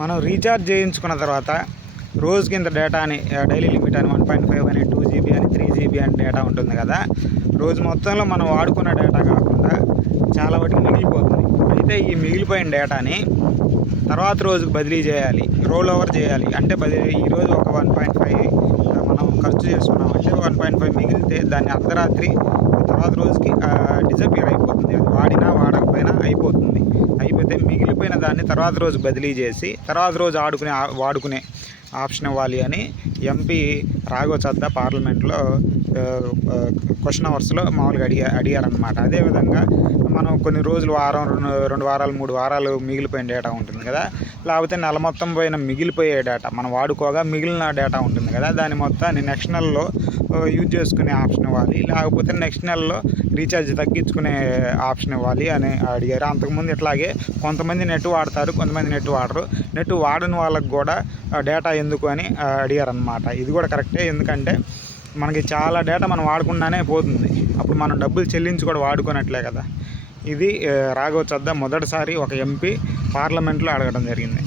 మనం రీఛార్జ్ చేయించుకున్న తర్వాత రోజుకి ఇంత డేటా అని డైలీ లిమిట్ అని 1.5 అని 2 GB అని 3 GB అని డేటా ఉంటుంది కదా. రోజు మొత్తంలో మనం వాడుకున్న డేటా కాకుండా చాలా వాటికి మిగిలిపోతుంది. అయితే ఈ మిగిలిపోయిన డేటాని తర్వాత రోజుకు బదిలీ చేయాలి, రోల్ ఓవర్ చేయాలి. అంటే ఈరోజు ఒక 1.5 మనం ఖర్చు చేసుకున్నామంటే 1.5 మిగిలితే దాన్ని అర్ధరాత్రి తర్వాత రోజుకి డిజపియర్ అయిపోతుంది. అది వాడినా వాడకపోయినా అయిపోతే మిగిలిపోయిన దాన్ని తర్వాత రోజు బదిలీ చేసి తర్వాత రోజు వాడుకునే ఆప్షన్ ఇవ్వాలి అని ఎంపీ రాఘవ్ చద్దా పార్లమెంట్లో క్వశ్చన్ అవర్స్లో మామూలుగా అడిగారనమాట. అదేవిధంగా మనం కొన్ని రోజులు వారం, 2 వారాలు, 3 వారాలు మిగిలిపోయిన డేటా ఉంటుంది కదా, లేకపోతే నెల మొత్తం పోయిన మిగిలిపోయే డేటా మనం వాడుకోగా మిగిలిన డేటా ఉంటుంది కదా, దాని మొత్తాన్ని నెక్స్ట్ నెలలో యూజ్ చేసుకునే ఆప్షన్ ఇవ్వాలి, లేకపోతే నెక్స్ట్ నెలలో రీఛార్జ్ తగ్గించుకునే ఆప్షన్ ఇవ్వాలి అని అడిగారు. అంతకుముందు ఇట్లాగే కొంతమంది నెట్ వాడతారు, కొంతమంది నెట్ వాడరు. నెట్ వాడని వాళ్ళకి కూడా డేటా ఎందుకు అని అడిగారనమాట. ఇది కూడా కరెక్టే, ఎందుకంటే మనకి చాలా డేటా మనం వాడకుండానే పోతుంది. అప్పుడు మనం డబ్బులు చెల్లించి కూడా వాడుకున్నట్లే కదా. ఇది రాఘవ్ చద్దా మొదటిసారి ఒక ఎంపీ పార్లమెంట్లో అడగడం జరిగింది.